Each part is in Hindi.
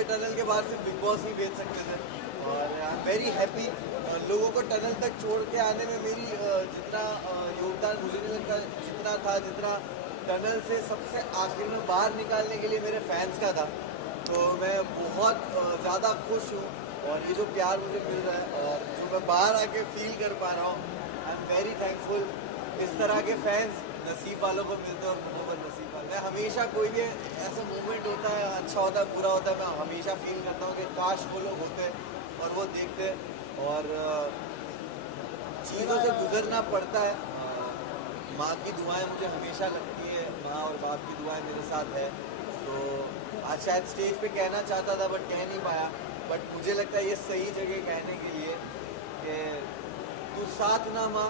मुझे टनल के बाहर सिर्फ बिग बॉस ही भेज सकते थे और आई एम वेरी हैप्पी। लोगों को टनल तक छोड़ के आने में मेरी जितना योगदान मुझे नहीं लगता जितना था, जितना टनल से सबसे आखिर में बाहर निकालने के लिए मेरे फैंस का था। तो मैं बहुत ज़्यादा खुश हूँ और ये जो प्यार मुझे मिल रहा है और जो मैं बाहर आके फील कर पा रहा हूँ, आई एम वेरी थैंकफुल। इस तरह के फैंस नसीब वालों को मिलते हैं और मोहब्बत नसीब वाले। मैं हमेशा कोई भी ऐसा मूवमेंट होता है, अच्छा होता है, बुरा होता है, मैं हमेशा फील करता हूँ कि काश वो लोग होते और वो देखते और चीज़ों से गुजरना पड़ता है। माँ की दुआएं मुझे हमेशा लगती है, माँ और बाप की दुआएं मेरे साथ है। तो आज शायद स्टेज पे कहना चाहता था बट कह नहीं पाया, बट मुझे लगता है ये सही जगह कहने के लिए कि तू साथ ना माँ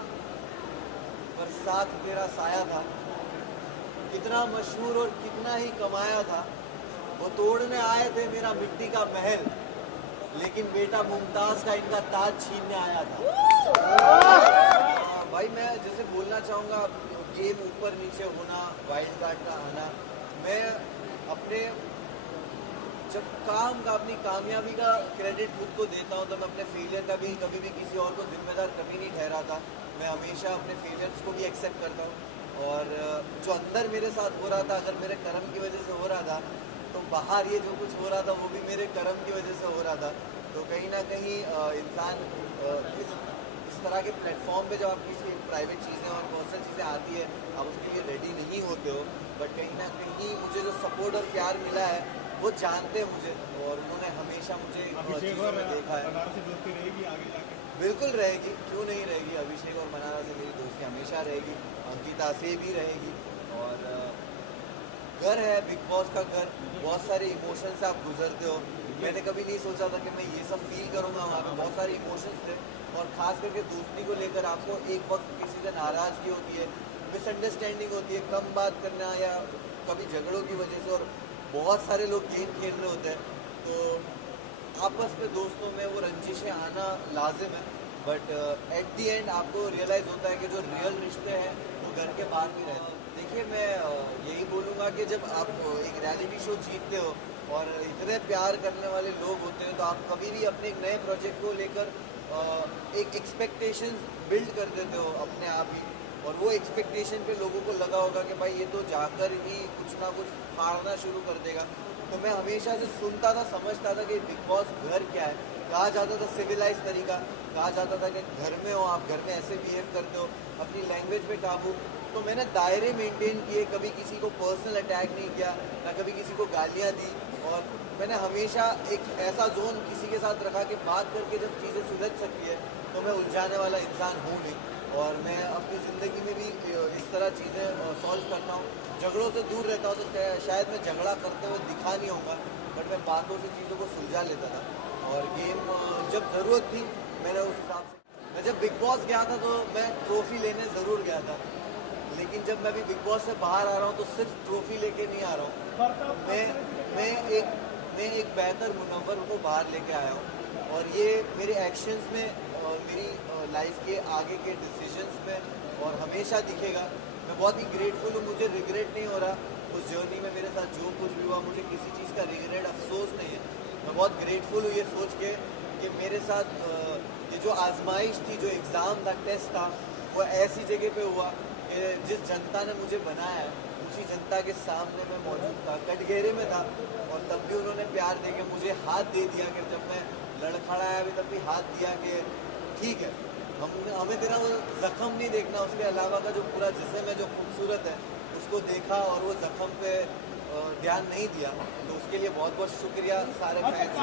पर साथ तेरा साया था, कितना मशहूर और कितना ही कमाया था, वो तोड़ने आए थे मेरा मिट्टी का महल, लेकिन बेटा मुमताज का इनका ताज छीनने आया था। भाई मैं जैसे बोलना चाहूँगा, गेम ऊपर नीचे होना, वाइल्ड कार्ड का आना, मैं अपने जब काम का, अपनी कामयाबी का क्रेडिट खुद को देता हूँ तो मैं अपने फेलियर का भी कभी भी किसी और को जिम्मेदार कभी नहीं ठहराता। मैं हमेशा अपने फेलियर्स को भी एक्सेप्ट करता हूँ और जो अंदर मेरे साथ हो रहा था, अगर मेरे कर्म की वजह से हो रहा था तो बाहर ये जो कुछ हो रहा था वो भी मेरे कर्म की वजह से हो रहा था। तो कहीं ना कहीं इंसान इस तरह के प्लेटफॉर्म पे जब आप किसी प्राइवेट चीज़ें और पर्सनल चीज़ें आती है, आप उसके लिए रेडी नहीं होते हो, बट कहीं ना कहीं मुझे जो सपोर्ट और प्यार मिला है वो जानते हैं मुझे और उन्होंने हमेशा मुझे चीज़ों में देखा है। बिल्कुल रहेगी, क्यों नहीं रहेगी। अभिषेक और मनारा से मेरी दोस्ती हमेशा रहेगी, अंकिता से भी रहेगी। और घर है बिग बॉस का घर, बहुत सारे इमोशन से आप गुजरते हो। मैंने कभी नहीं सोचा था कि मैं ये सब फील करूँगा। वहाँ पे बहुत सारे इमोशंस थे और ख़ास करके दोस्ती को लेकर आपको एक वक्त किसी से नाराज़गी होती है, मिसअंडरस्टैंडिंग होती है, कम बात करना या कभी झगड़ों की वजह से, और बहुत सारे लोग गेम खेल रहे होते हैं, तो आपस में दोस्तों में वो रंजिशें आना लाजिम है। बट एट दी एंड आपको रियलाइज़ होता है कि जो रियल रिश्ते हैं वो घर के बाहर भी रहते हैं। देखिए मैं यही बोलूँगा कि जब आप एक रियलिटी शो जीतते हो और इतने प्यार करने वाले लोग होते हैं तो आप कभी भी अपने एक नए प्रोजेक्ट को लेकर एक एक्सपेक्टेशंस बिल्ड कर देते हो अपने आप ही, और वो एक्सपेक्टेशन पे लोगों को लगा होगा कि भाई ये तो जाकर ही कुछ ना कुछ फाड़ना शुरू कर देगा। तो मैं हमेशा से सुनता था, समझता था कि बिग बॉस घर क्या है। कहा जाता था सिविलाइज तरीका, कहा जाता था कि घर में हो आप, घर में ऐसे बिहेव करते हो, अपनी लैंग्वेज पे काबू। तो मैंने दायरे मेंटेन किए, कभी किसी को पर्सनल अटैक नहीं किया, ना कभी किसी को गालियाँ दी, और मैंने हमेशा एक ऐसा जोन किसी के साथ रखा कि बात करके जब चीज़ें सुलझ सकती है तो मैं उलझाने वाला इंसान हूँ नहीं। और मैं अपनी ज़िंदगी में भी इस तरह चीज़ें सॉल्व करता हूँ, झगड़ों से दूर रहता हूँ। तो शायद मैं झगड़ा करते हुए दिखा नहीं होगा, बट मैं बातों से चीज़ों को सुलझा लेता था। और गेम जब ज़रूरत थी मैंने उस हिसाब से, मैं जब बिग बॉस गया था तो मैं ट्रॉफ़ी लेने ज़रूर गया था, लेकिन जब मैं अभी बिग बॉस से बाहर आ रहा हूँ तो सिर्फ ट्रॉफ़ी लेके नहीं आ रहा हूँ, मैं एक बेहतर मुनव्वर को बाहर लेके आया हूँ। और ये मेरे एक्शंस में और मेरी लाइफ के आगे के डिसीजंस में और हमेशा दिखेगा। मैं बहुत ही ग्रेटफुल हूँ, मुझे रिग्रेट नहीं हो रहा उस जर्नी में। मेरे साथ जो कुछ भी हुआ मुझे किसी चीज़ का रिग्रेट, अफसोस नहीं है। मैं बहुत ग्रेटफुल हूँ ये सोच के कि मेरे साथ ये जो आजमाइश थी, जो एग्ज़ाम था, टेस्ट था, वो ऐसी जगह पे हुआ कि जिस जनता ने मुझे बनाया है उसी जनता के सामने मैं मौजूद था, कटघरे में था, और तब भी उन्होंने प्यार दे के मुझे हाथ दे दिया। कि जब मैं लड़खड़ाया भी तब भी हाथ दिया कि ठीक है, हमें तेरा वो ज़ख्म नहीं देखना, उसके अलावा का जो पूरा जिस्म है जो खूबसूरत है उसको देखा और वो ज़ख्म पे ध्यान नहीं दिया। तो उसके लिए बहुत बहुत शुक्रिया सारे फैंस।